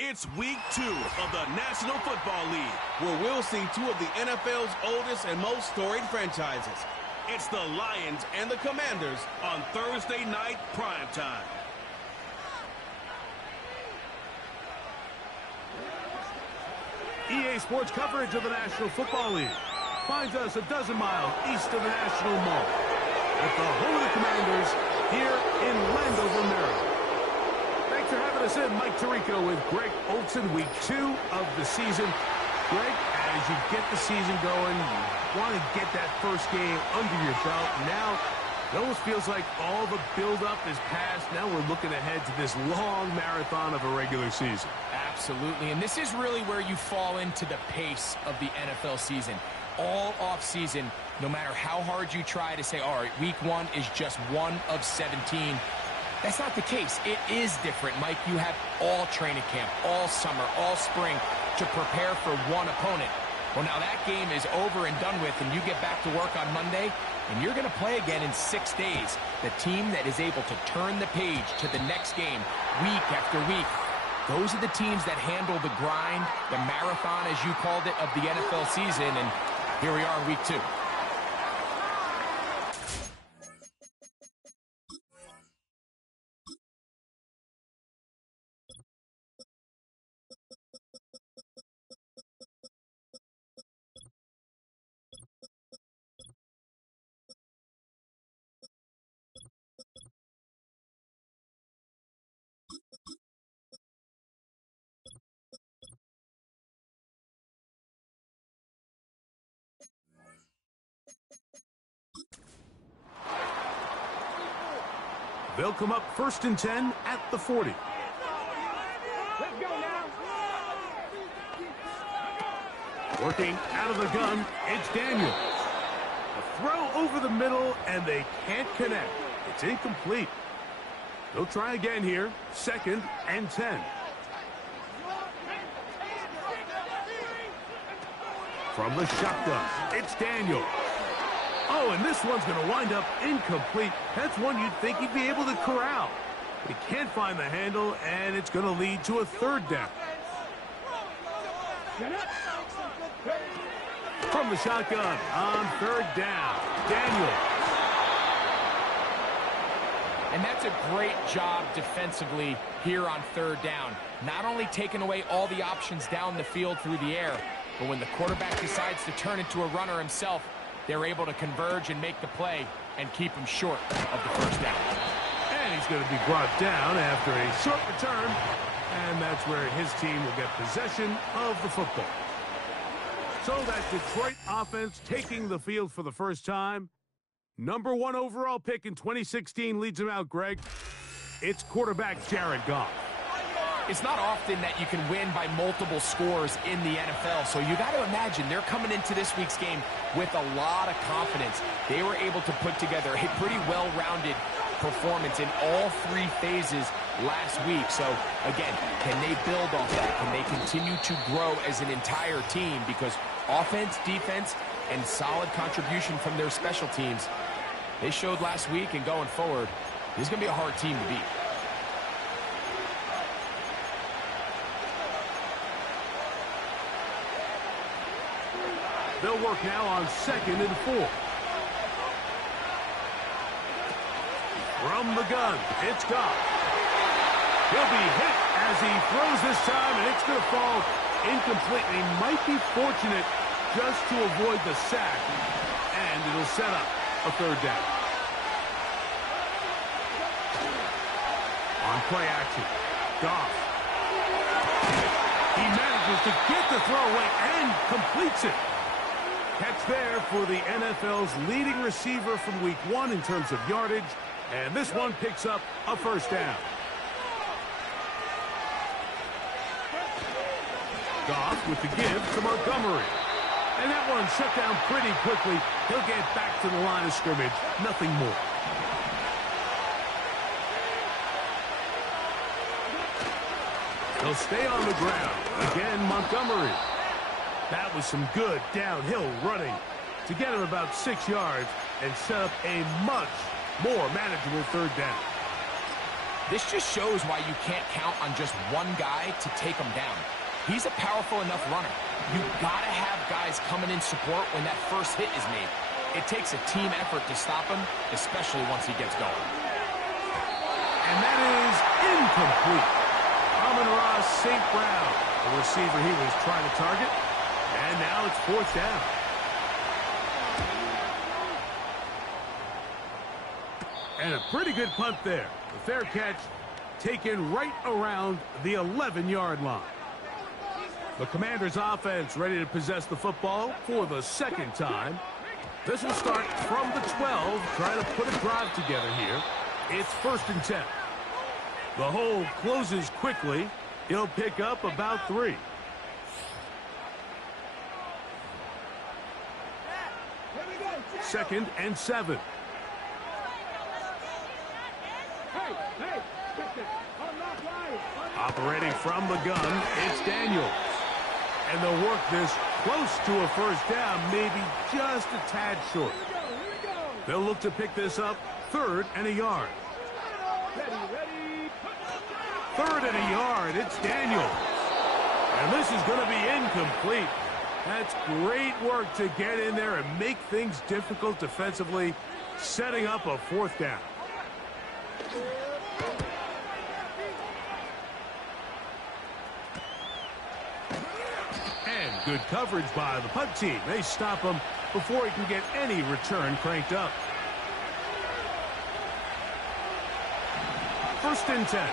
It's week 2 of the National Football League, where we'll see two of the NFL's oldest and most storied franchises. It's the Lions and the Commanders on Thursday night primetime. EA Sports coverage of the National Football League finds us a dozen miles east of the National Mall at the home of the Commanders here in Landover, Maryland. Thanks for having us in. Mike Tirico with Greg Olson, week 2 of the season. Greg, as you get the season going, you want to get that first game under your belt. Now, it almost feels like all the build-up is past. Now we're looking ahead to this long marathon of a regular season. Absolutely, and this is really where you fall into the pace of the NFL season. All off-season, no matter how hard you try to say, all right, week 1 is just 1 of 17. That's not the case. It is different, Mike. You have all training camp, all summer, all spring to prepare for one opponent. Well, now that game is over and done with, and you get back to work on Monday, and you're going to play again in 6 days. The team that is able to turn the page to the next game week after week, those are the teams that handle the grind, the marathon, as you called it, of the NFL season, and here we are in week 2. They'll come up 1st and 10 at the 40. Let's go now. Working out of the gun, it's Daniel. A throw over the middle, and they can't connect. It's incomplete. They'll try again here, 2nd and 10. From the shotgun, it's Daniel. Oh, and this one's going to wind up incomplete. That's one you'd think he'd be able to corral. He can't find the handle, and it's going to lead to a 3rd down. From the shotgun on 3rd down, Daniel. And that's a great job defensively here on 3rd down. Not only taking away all the options down the field through the air, but when the quarterback decides to turn into a runner himself, they're able to converge and make the play and keep him short of the 1st down. And he's going to be brought down after a short return, and that's where his team will get possession of the football. So that Detroit offense taking the field for the first time. Number 1 overall pick in 2016 leads him out, Greg. It's quarterback Jared Goff. It's not often that you can win by multiple scores in the NFL, so you got to imagine they're coming into this week's game with a lot of confidence. They were able to put together a pretty well-rounded performance in all 3 phases last week. So, again, can they build off that? Can they continue to grow as an entire team? Because offense, defense, and solid contribution from their special teams, they showed last week, and going forward, this is going to be a hard team to beat. They'll work now on 2nd and 4. From the gun, it's Goff. He'll be hit as he throws this time, and it's going to fall incomplete. He might be fortunate just to avoid the sack, and it'll set up a 3rd down. On play action, Goff. He manages to get the throw away and completes it. Catch there for the NFL's leading receiver from week 1 in terms of yardage, and this one picks up a 1st down. Goff with the give to Montgomery. And that one shut down pretty quickly. He'll get back to the line of scrimmage, nothing more. He'll stay on the ground. Again, Montgomery. That was some good downhill running to get him about 6 yards and set up a much more manageable 3rd down. This just shows why you can't count on just one guy to take him down. He's a powerful enough runner. You've got to have guys coming in support when that first hit is made. It takes a team effort to stop him, especially once he gets going. And that is incomplete. Amon-Ra St. Brown, the receiver he was trying to target. And now it's fourth down. And a pretty good punt there. The fair catch taken right around the 11-yard line. The Commanders' offense ready to possess the football for the second time. This will start from the 12, trying to put a drive together here. It's 1st and 10. The hole closes quickly. He'll pick up about 3. Second and 7. Operating from the gun, it's Daniels. And they'll work this close to a first down, maybe just a tad short. They'll look to pick this up 3rd and a yard. 3rd and a yard, it's Daniels. And this is going to be incomplete. That's great work to get in there and make things difficult defensively, setting up a 4th down. And good coverage by the punt team. They stop him before he can get any return cranked up. 1st and 10.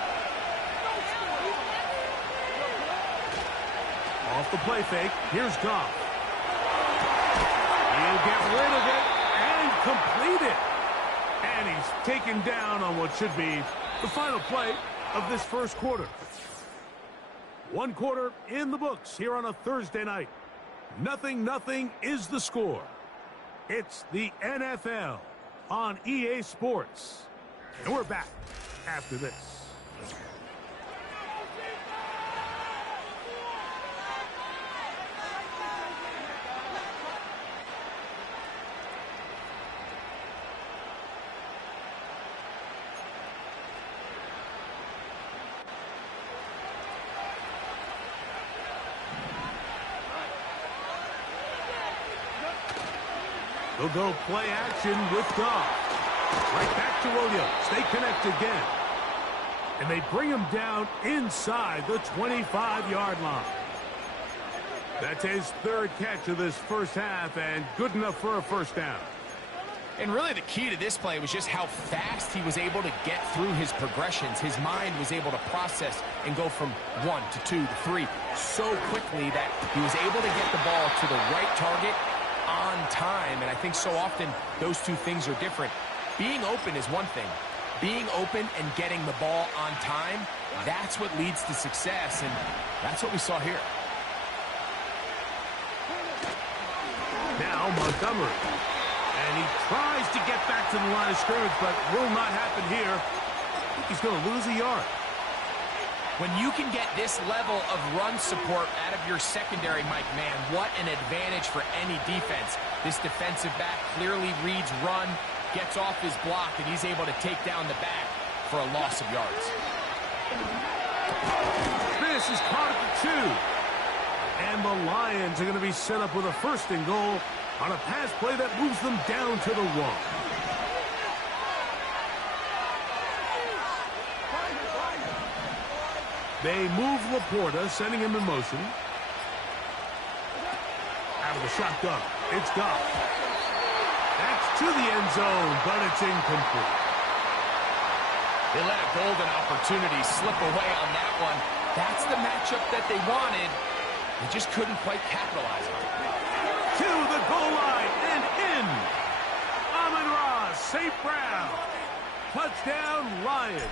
Off the play fake, here's Goff. He'll get rid of it and complete it. And he's taken down on what should be the final play of this first quarter. 1 quarter in the books here on a Thursday night. 0-0 is the score. It's the NFL on EA Sports. And we're back after this. They'll go play action with Goff. Right back to Williams. They connect again. And they bring him down inside the 25-yard line. That's his 3rd catch of this first half and good enough for a first down. And really the key to this play was just how fast he was able to get through his progressions. His mind was able to process and go from 1 to 2 to 3 so quickly that he was able to get the ball to the right target on time. And I think so often those two things are different. Being open is one thing. Being open and getting the ball on time, that's what leads to success. And that's what we saw here. Now Montgomery. And he tries to get back to the line of scrimmage, but will not happen here. I think he's going to lose a yard. When you can get this level of run support out of your secondary, Mike, man, what an advantage for any defense. This defensive back clearly reads run, gets off his block, and he's able to take down the back for a loss of yards. This is caught at the 2. And the Lions are going to be set up with a 1st and goal on a pass play that moves them down to the 1. They move Laporta, sending him in motion. Out of the shotgun, it's Goff. That's to the end zone, but it's incomplete. They let a golden opportunity slip away on that one. That's the matchup that they wanted. They just couldn't quite capitalize on it. To the goal line and in. Amon-Ra St. Brown. Touchdown, Lions.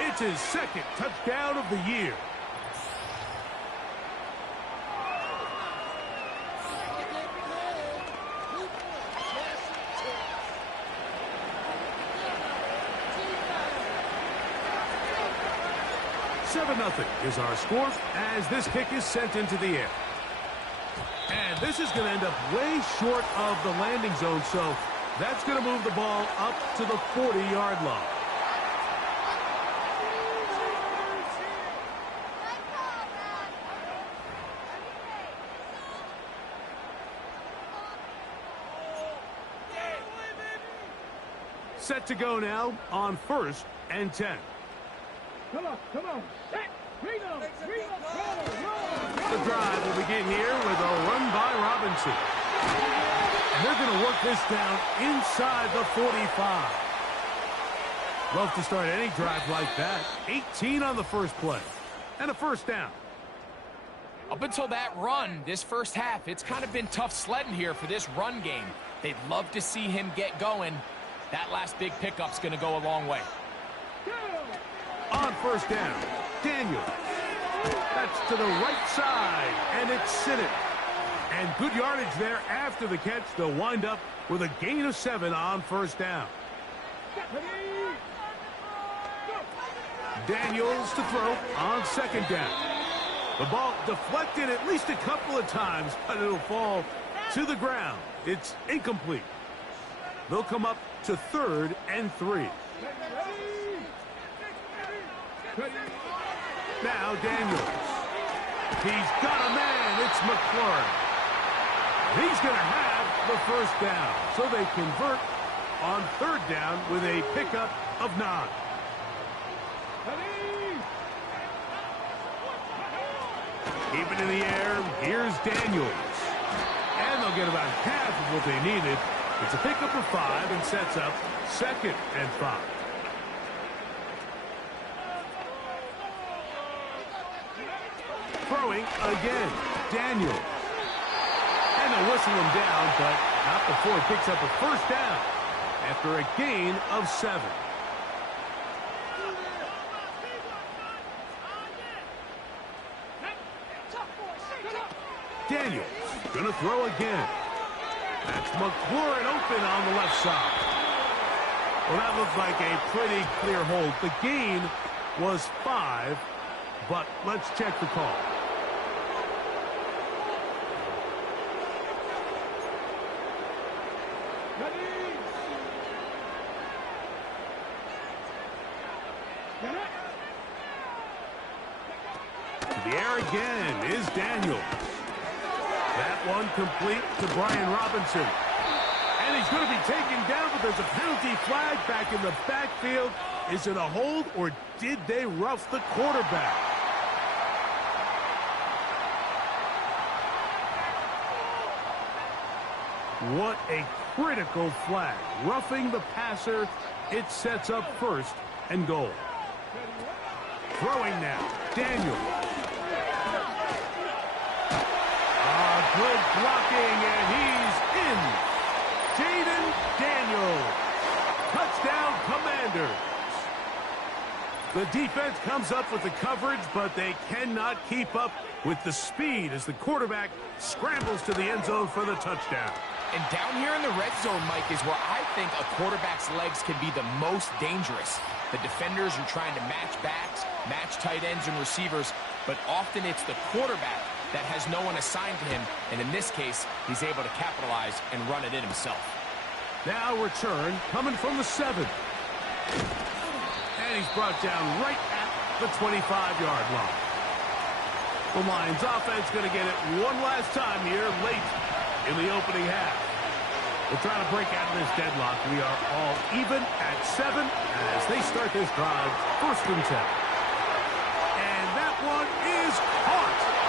It's his 2nd touchdown of the year. (7-0) is our score as this kick is sent into the air. And this is going to end up way short of the landing zone, so that's going to move the ball up to the 40-yard line. Set to go now on 1st and 10. Come on, come on. Set. Reload. The drive will begin here with a run by Robinson. And they're going to work this down inside the 45. Love to start any drive like that. 18 on the first play. And a first down. Up until that run, this first half, it's kind of been tough sledding here for this run game. They'd love to see him get going. That last big pickup's going to go a long way. On first down, Daniel. That's to the right side, and it's Sinnott. And good yardage there after the catch. They'll wind up with a gain of 7 on first down. Daniels to throw on second down. The ball deflected at least a couple of times, but it'll fall to the ground. It's incomplete. They'll come up to 3rd and 3. Now Daniels. He's got a man. It's McLaurin. He's going to have the first down. So they convert on 3rd down with a pickup of 9. Keep it in the air. Here's Daniels. And they'll get about half of what they needed. It's a pickup of 5 and sets up 2nd and 5. Throwing again. Daniels. And they'll whistle him down, but not before he picks up a first down after a gain of 7. Daniels gonna throw again. That's McLaurin open on the left side. Well, that looked like a pretty clear hold. The gain was 5, but let's check the call. To the air again is Daniels. That one complete to Brian Robinson. And he's going to be taken down, but there's a penalty flag back in the backfield. Is it a hold, or did they rough the quarterback? What a critical flag. Roughing the passer. It sets up 1st and goal. Throwing now. Daniel. Good blocking, and he's in. Jaden Daniels. Touchdown, Commanders. The defense comes up with the coverage, but they cannot keep up with the speed as the quarterback scrambles to the end zone for the touchdown. And down here in the red zone, Mike, is where I think a quarterback's legs can be the most dangerous. The defenders are trying to match backs, match tight ends and receivers, but often it's the quarterback that has no one assigned to him, and in this case, he's able to capitalize and run it in himself. Now return coming from the 7. And he's brought down right at the 25-yard line. The Lions offense going to get it one last time here late in the opening half. We'll try to break out of this deadlock. We are all even at 7 as they start this drive, 1st and 10. And that one is caught.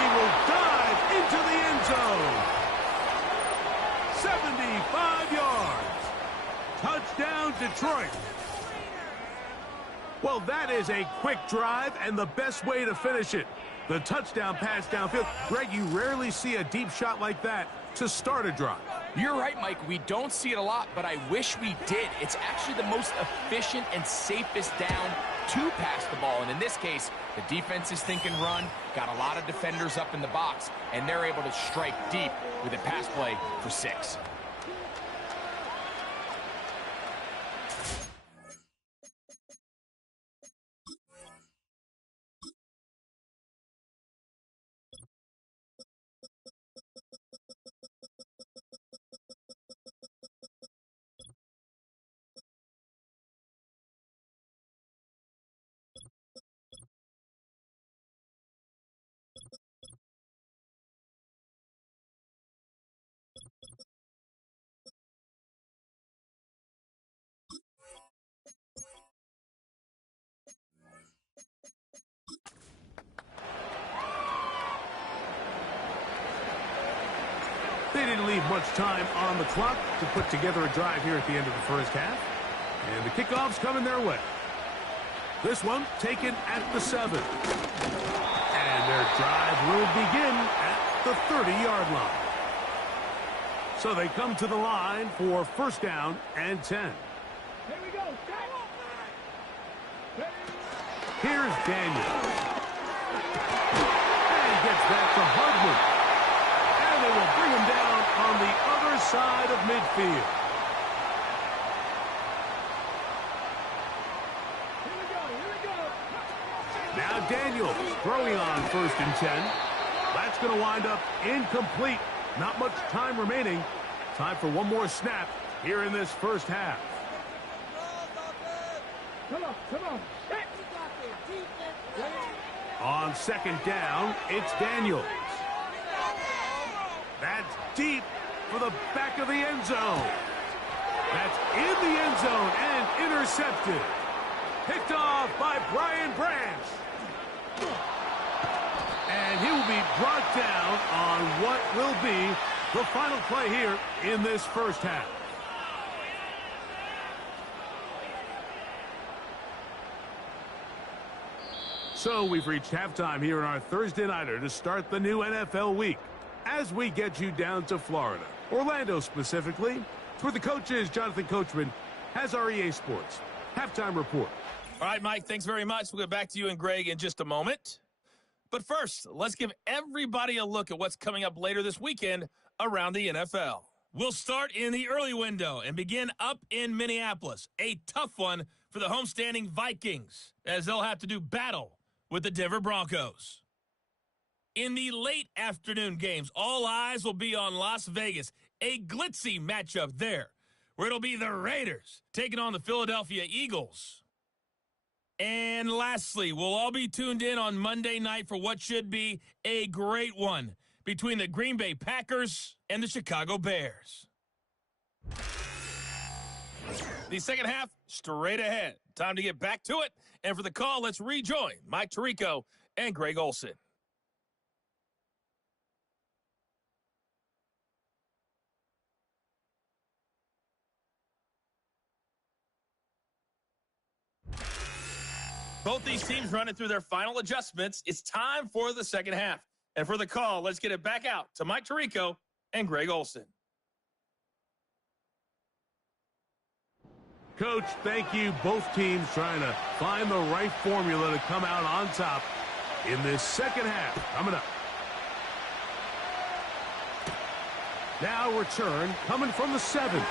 He will dive into the end zone. 75 yards. Touchdown, Detroit. Well, that is a quick drive and the best way to finish it. The touchdown pass downfield. Greg, you rarely see a deep shot like that to start a drive. You're right, Mike. We don't see it a lot, but I wish we did. It's actually the most efficient and safest down to pass the ball. And in this case, the defense is thinking run, got a lot of defenders up in the box, and they're able to strike deep with a pass play for 6. They didn't leave much time on the clock to put together a drive here at the end of the first half. And the kickoff's coming their way. This one taken at the 7. And their drive will begin at the 30-yard line. So they come to the line for first down and 10. Here we go. Here's Daniel. And he gets back to Hardman. And they will bring him down on the other side of midfield. Now Daniels throwing on first and 10. That's going to wind up incomplete. Not much time remaining. Time for one more snap here in this first half. Come on. On second down, it's Daniels. That's deep for the back of the end zone. That's in the end zone and intercepted. Picked off by Brian Branch. And he will be brought down on what will be the final play here in this first half. So we've reached halftime here in our Thursday Nighter to start the new NFL week. As we get you down to Florida, Orlando specifically, for the coaches, Jonathan Coachman has our EA Sports halftime report. All right, Mike, thanks very much. We'll get back to you and Greg in just a moment. But first, let's give everybody a look at what's coming up later this weekend around the NFL. We'll start in the early window and begin up in Minneapolis. A tough one for the homestanding Vikings, as they'll have to do battle with the Denver Broncos. In the late afternoon games, all eyes will be on Las Vegas. A glitzy matchup there, where it'll be the Raiders taking on the Philadelphia Eagles. And lastly, we'll all be tuned in on Monday night for what should be a great one between the Green Bay Packers and the Chicago Bears. The second half, straight ahead. Time to get back to it. And for the call, let's rejoin Mike Tirico and Greg Olson. Both these teams running through their final adjustments. It's time for the second half. And for the call, let's get it back out to Mike Tirico and Greg Olson. Coach, thank you. Both teams trying to find the right formula to come out on top in this second half. Coming up. Now return coming from the 7.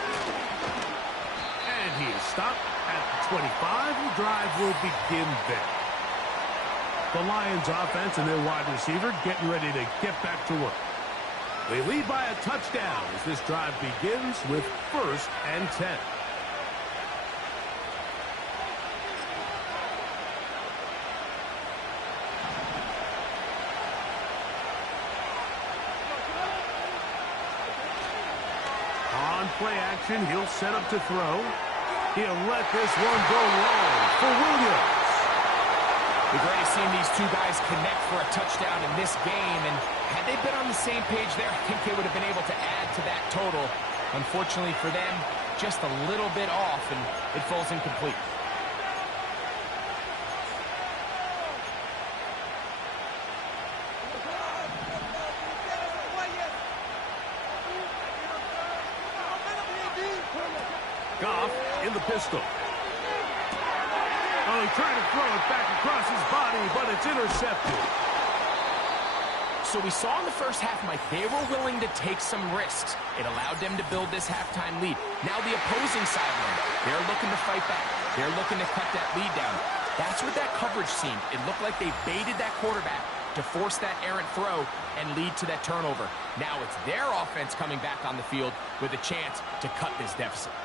And he is stopped at the 25. The drive will begin there. The Lions offense and their wide receiver getting ready to get back to work. They lead by a touchdown as this drive begins with first and 10. Play action, he'll set up to throw. He'll let this one go long for Williams. We've already seen these two guys connect for a touchdown in this game, and had they been on the same page there, I think they would have been able to add to that total. Unfortunately for them, just a little bit off, and it falls incomplete. Goff in the pistol. Oh, he tried to throw it back across his body, but it's intercepted. So we saw in the first half, Mike, they were willing to take some risks. It allowed them to build this halftime lead. Now the opposing sideline, they're looking to fight back. They're looking to cut that lead down. That's what that coverage seemed. It looked like they baited that quarterback to force that errant throw and lead to that turnover. Now it's their offense coming back on the field with a chance to cut this deficit.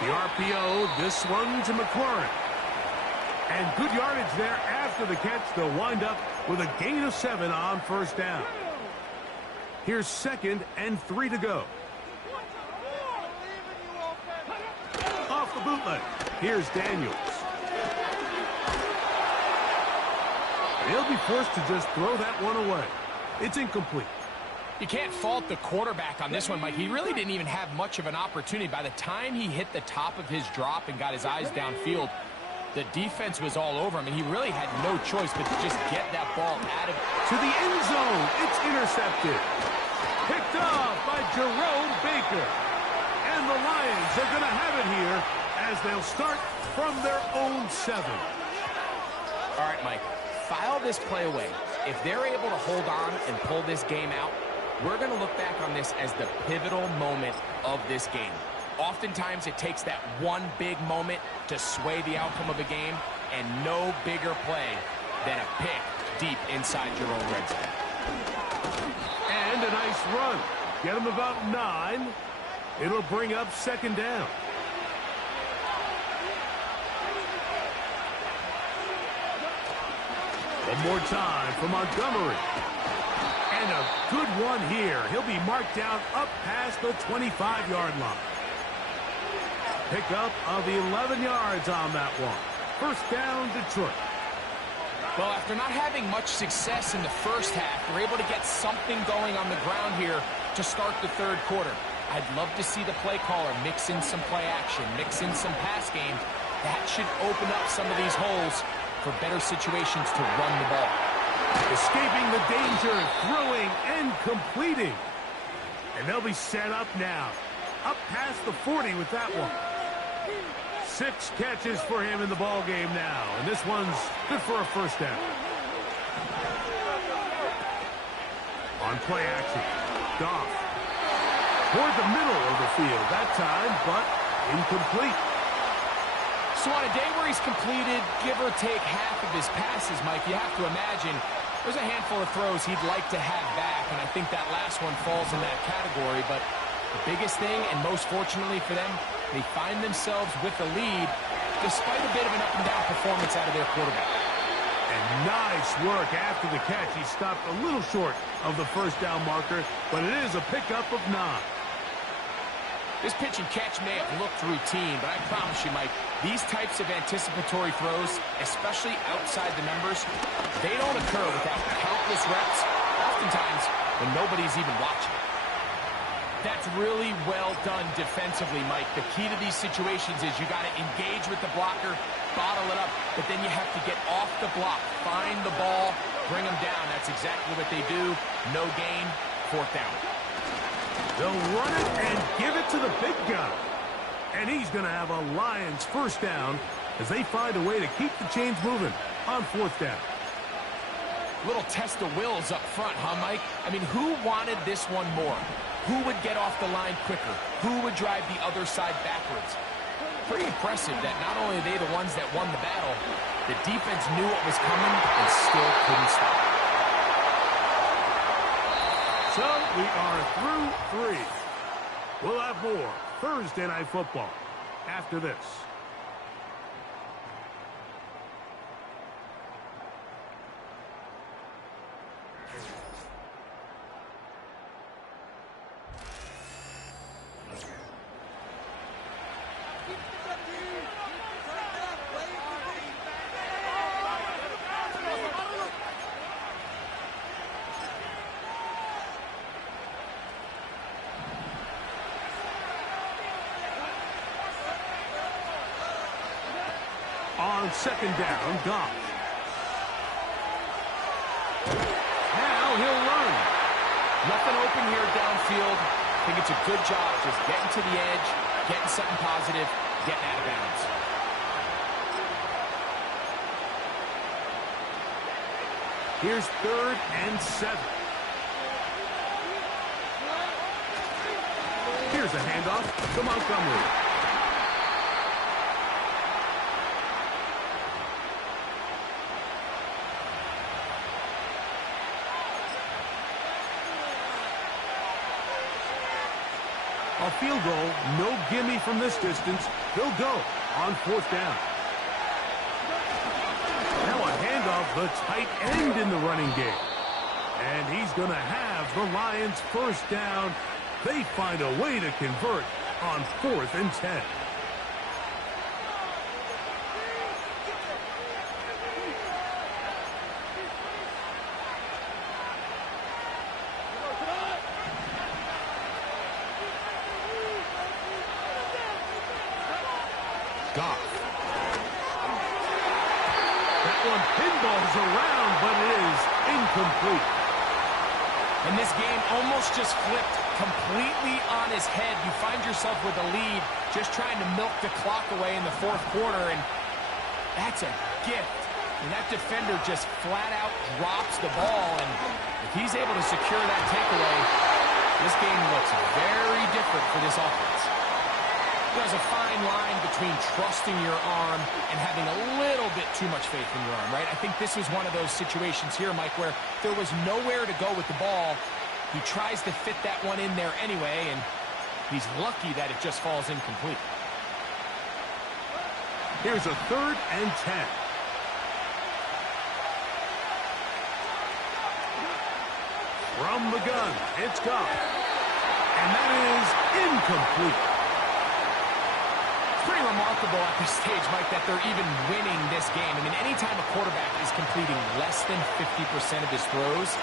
The RPO, this one to McLaurin. And good yardage there after the catch. They'll wind up with a gain of 7 on first down. Here's 2nd and 3 to go. Off the bootleg. Here's Daniels. He'll be forced to just throw that one away. It's incomplete. You can't fault the quarterback on this one, Mike. He really didn't even have much of an opportunity. By the time he hit the top of his drop and got his eyes downfield, the defense was all over him, and he really had no choice but to just get that ball out of it. To the end zone. It's intercepted. Picked off by Jerome Baker. And the Lions are going to have it here as they'll start from their own 7. All right, Mike, file this play away. If they're able to hold on and pull this game out, we're going to look back on this as the pivotal moment of this game. Oftentimes, it takes that one big moment to sway the outcome of a game, and no bigger play than a pick deep inside your own red zone. And a nice run. Get him about 9. It'll bring up 2nd down. One more time for Montgomery. And a good one here. He'll be marked down up past the 25-yard line. Pickup of 11 yards on that one. 1st down, Detroit. Well, after not having much success in the first half, they're able to get something going on the ground here to start the 3rd quarter. I'd love to see the play caller mix in some play action, mix in some pass game. That should open up some of these holes for better situations to run the ball. Escaping the danger, throwing and completing. And they'll be set up now. Up past the 40 with that one. 6 catches for him in the ball game now. And this one's good for a 1st down. On play action. Goff. Toward the middle of the field that time, but incomplete. So on a day where he's completed, give or take half of his passes, Mike, you have to imagine there's a handful of throws he'd like to have back, and I think that last one falls in that category. But the biggest thing, and most fortunately for them, they find themselves with the lead despite a bit of an up-and-down performance out of their quarterback. And nice work after the catch. He stopped a little short of the 1st down marker, but it is a pickup of 9. This pitch and catch may have looked routine, but I promise you, Mike, these types of anticipatory throws, especially outside the numbers, they don't occur without countless reps, oftentimes when nobody's even watching. That's really well done defensively, Mike. The key to these situations is you got to engage with the blocker, bottle it up, but then you have to get off the block, find the ball, bring them down. That's exactly what they do. No gain, 4th down. They'll run it and give it to the big guy. And he's going to have a Lions 1st down as they find a way to keep the chains moving on 4th down. Little test of wills up front, huh, Mike? I mean, who wanted this one more? Who would get off the line quicker? Who would drive the other side backwards? Pretty impressive that not only are they the ones that won the battle, the defense knew what was coming and still couldn't stop it. So we are through 3. We'll have more Thursday Night Football after this. On 2nd down, Goff. Now he'll run. Nothing open here downfield. I think it's a good job just getting to the edge, getting something positive, getting out of bounds. Here's 3rd and 7. Here's a handoff to Montgomery. A field goal, no gimme from this distance. They'll go on 4th down. Now a handoff, the tight end in the running game. And he's going to have the Lions 1st down. They find a way to convert on 4th and 10. That one pinballs around, but it is incomplete. And this game almost just flipped completely on his head. You find yourself with a lead, just trying to milk the clock away in the fourth quarter, and that's a gift. And that defender just flat out drops the ball, and if he's able to secure that takeaway, this game looks very different for this offense. There's a fine line between trusting your arm and having a little bit too much faith in your arm, right? I think this was one of those situations here, Mike, where there was nowhere to go with the ball. He tries to fit that one in there anyway, and he's lucky that it just falls incomplete. Here's a 3rd and 10. From the gun, it's Goff. And that is incomplete. It's pretty remarkable at this stage, Mike, that they're even winning this game. I mean, anytime a quarterback is completing less than 50% of his throws,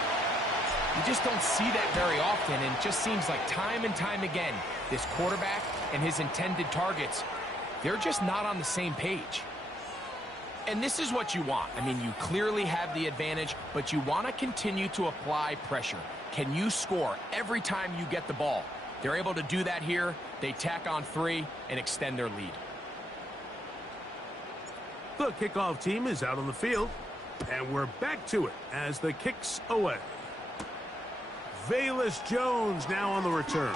you just don't see that very often, and it just seems like time and time again, this quarterback and his intended targets, they're just not on the same page. And this is what you want. I mean, you clearly have the advantage, but you want to continue to apply pressure. Can you score every time you get the ball? They're able to do that here. They tack on 3 and extend their lead. The kickoff team is out on the field, and we're back to it as the kick's away. Velus Jones now on the return.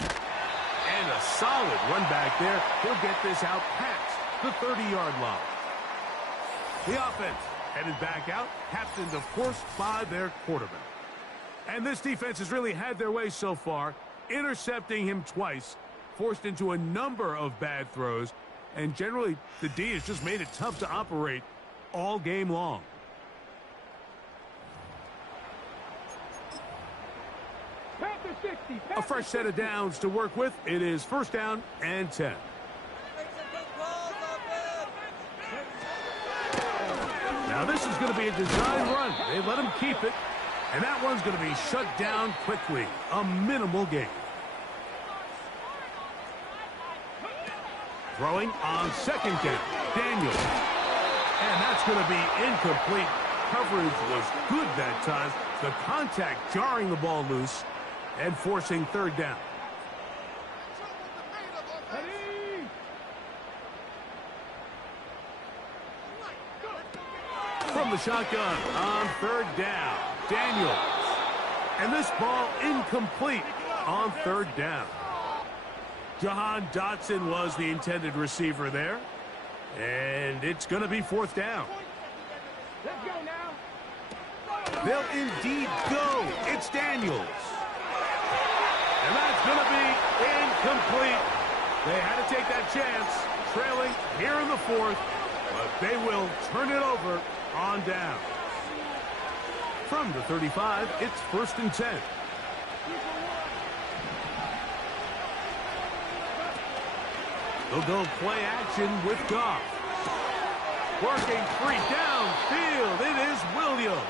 And a solid run back there. He'll get this out past the 30-yard line. The offense headed back out, captained, of course, by their quarterback. And this defense has really had their way so far, intercepting him twice, forced into a number of bad throws, and generally the D has just made it tough to operate all game long. A fresh set of downs to work with. It is 1st down and 10. Now this is going to be a design run. They let him keep it, and that one's going to be shut down quickly. A minimal gain. Throwing on 2nd down, Daniel. And that's going to be incomplete. Coverage was good that time. The contact jarring the ball loose and forcing 3rd down. From the shotgun on 3rd down, Daniels. And this ball incomplete on 3rd down. Jahan Dotson was the intended receiver there. And it's going to be 4th down. Let's go now. They'll indeed go. It's Daniels. And that's going to be incomplete. They had to take that chance, trailing here in the 4th, but they will turn it over on down. From the 35, it's 1st and 10. They'll go play action with Goff. Working 3 downfield. It is Williams.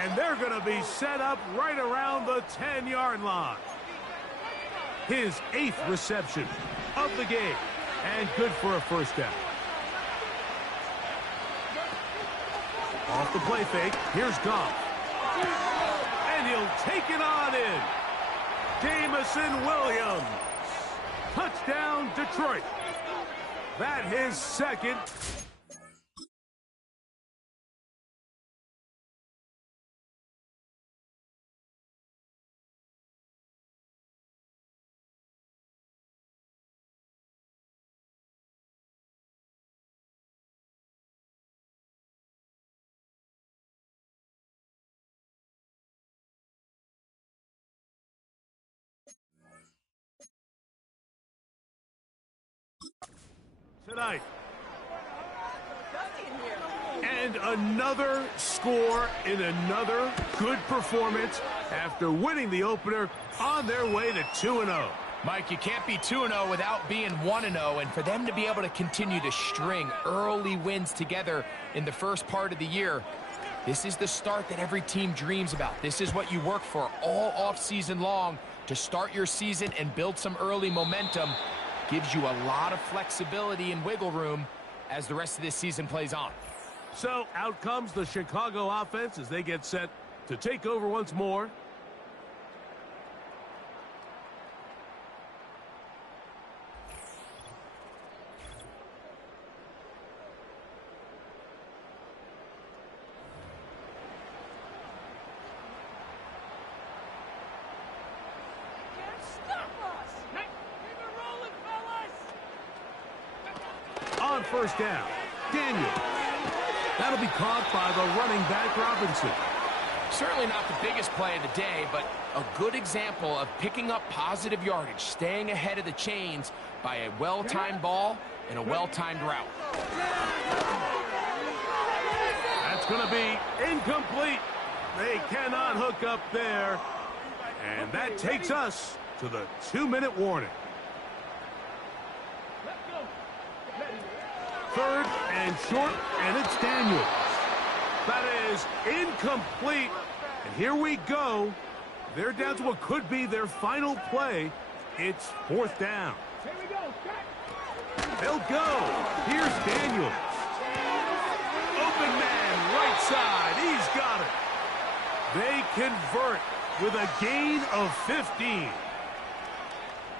And they're going to be set up right around the 10-yard line. His 8th reception of the game. And good for a 1st down. Off the play fake. Here's Goff. And he'll take it on in. Jamison Williams. Touchdown, Detroit. That his 2nd. Tonight. And another score in another good performance after winning the opener on their way to 2-0. Mike, you can't be 2-0 without being 1-0, and for them to be able to continue to string early wins together in the first part of the year, this is the start that every team dreams about. This is what you work for all offseason long to start your season and build some early momentum. Gives you a lot of flexibility and wiggle room as the rest of this season plays on. So out comes the Chicago offense as they get set to take over once more. On first down, Daniel. That'll be caught by the running back, Robinson. Certainly not the biggest play of the day, but a good example of picking up positive yardage, staying ahead of the chains by a well-timed ball and a well-timed route. That's going to be incomplete. They cannot hook up there. And that takes us to the 2-minute warning. Third and short, and it's Daniels. That is incomplete. And here we go. They're down to what could be their final play. It's fourth down. They'll go. Here's Daniels. Open man, right side. He's got it. They convert with a gain of 15.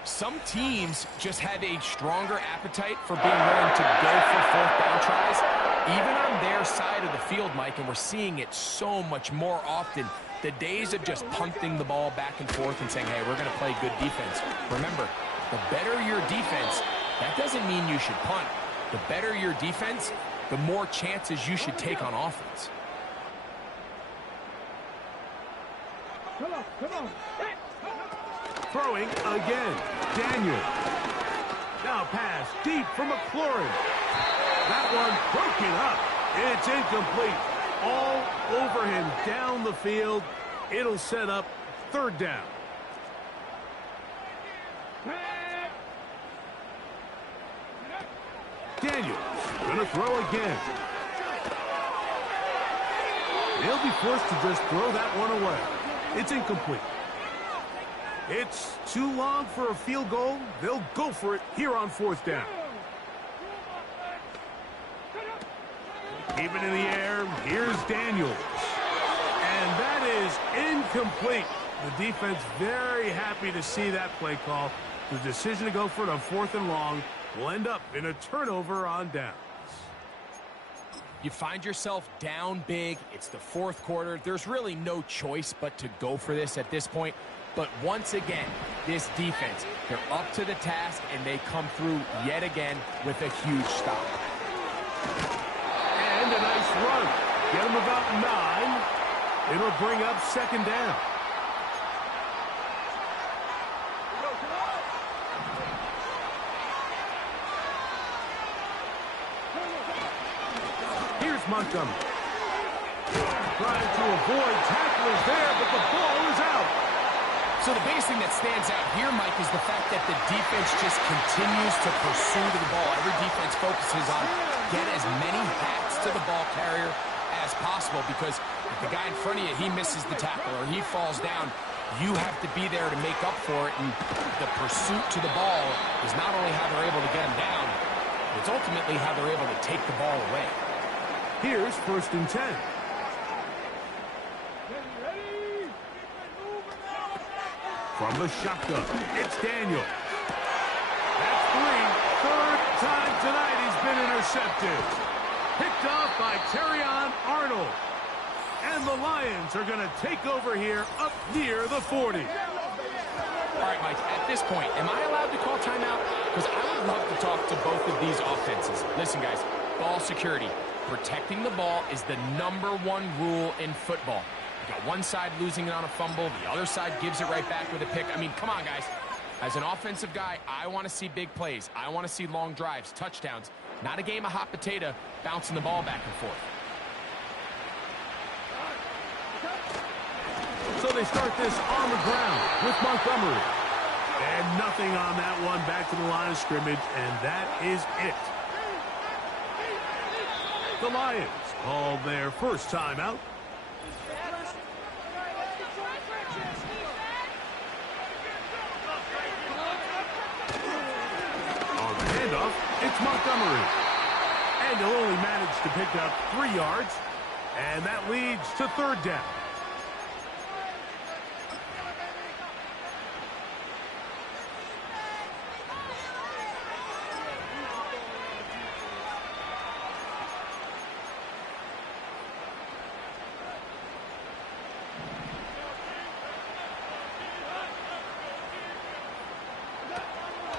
Some teams just have a stronger appetite for being willing to go for fourth down tries, even on their side of the field, Mike, and we're seeing it so much more often. The days of just punting the ball back and forth and saying, hey, we're going to play good defense. Remember, the better your defense, that doesn't mean you should punt. The better your defense, the more chances you should take on offense. Come on. Throwing again, Daniel. Now pass deep for McLaurin. That one broken up. It's incomplete. All over him down the field. It'll set up third down. Daniels gonna throw again. They'll be forced to just throw that one away. It's incomplete. It's too long for a field goal. They'll go for it here on fourth down. Keep it in the air. Here's Daniels. And that is incomplete. The defense very happy to see that play call. The decision to go for it on fourth and long will end up in a turnover on downs. You find yourself down big. It's the fourth quarter. There's really no choice but to go for this at this point. But once again, this defense, they're up to the task, and they come through yet again with a huge stop. And a nice run. Get them about 9. It'll bring up second down. Here's Montgomery. Trying to avoid tacklers there, but the ball is out. So the biggest thing that stands out here, Mike, is the fact that the defense just continues to pursue the ball. Every defense focuses on get as many hats to the ball carrier as possible, because if the guy in front of you, he misses the tackle or he falls down, you have to be there to make up for it. And the pursuit to the ball is not only how they're able to get him down, it's ultimately how they're able to take the ball away. Here's first and 10. From the shotgun, it's Daniel. That's 3. Third time tonight he's been intercepted. Picked off by Terrion Arnold. And the Lions are going to take over here up near the 40. All right, Mike, at this point, am I allowed to call timeout? Because I would love to talk to both of these offenses. Listen, guys, ball security. Protecting the ball is the #1 rule in football. You got one side losing it on a fumble, the other side gives it right back with a pick. I mean, come on, guys. As an offensive guy, I want to see big plays. I want to see long drives, touchdowns, not a game of hot potato bouncing the ball back and forth. So they start this on the ground with Montgomery. And nothing on that one, back to the line of scrimmage, and that is it. The Lions call their first timeout. On the handoff, it's Montgomery. And he'll only manage to pick up 3 yards. And that leads to 3rd down.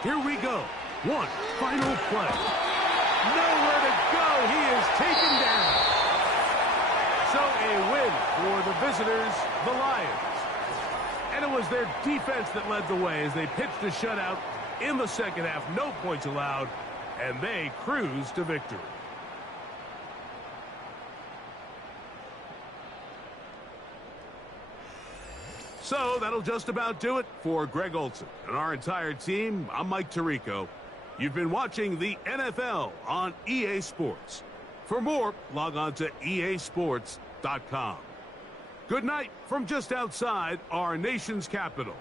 Here we go. One final play. Nowhere to go. He is taken down. So a win for the visitors, the Lions. And it was their defense that led the way as they pitched a shutout in the second half. No points allowed, and they cruised to victory. So that'll just about do it for Greg Olson and our entire team. I'm Mike Tirico. You've been watching the NFL on EA Sports. For more, log on to easports.com. Good night from just outside our nation's capital.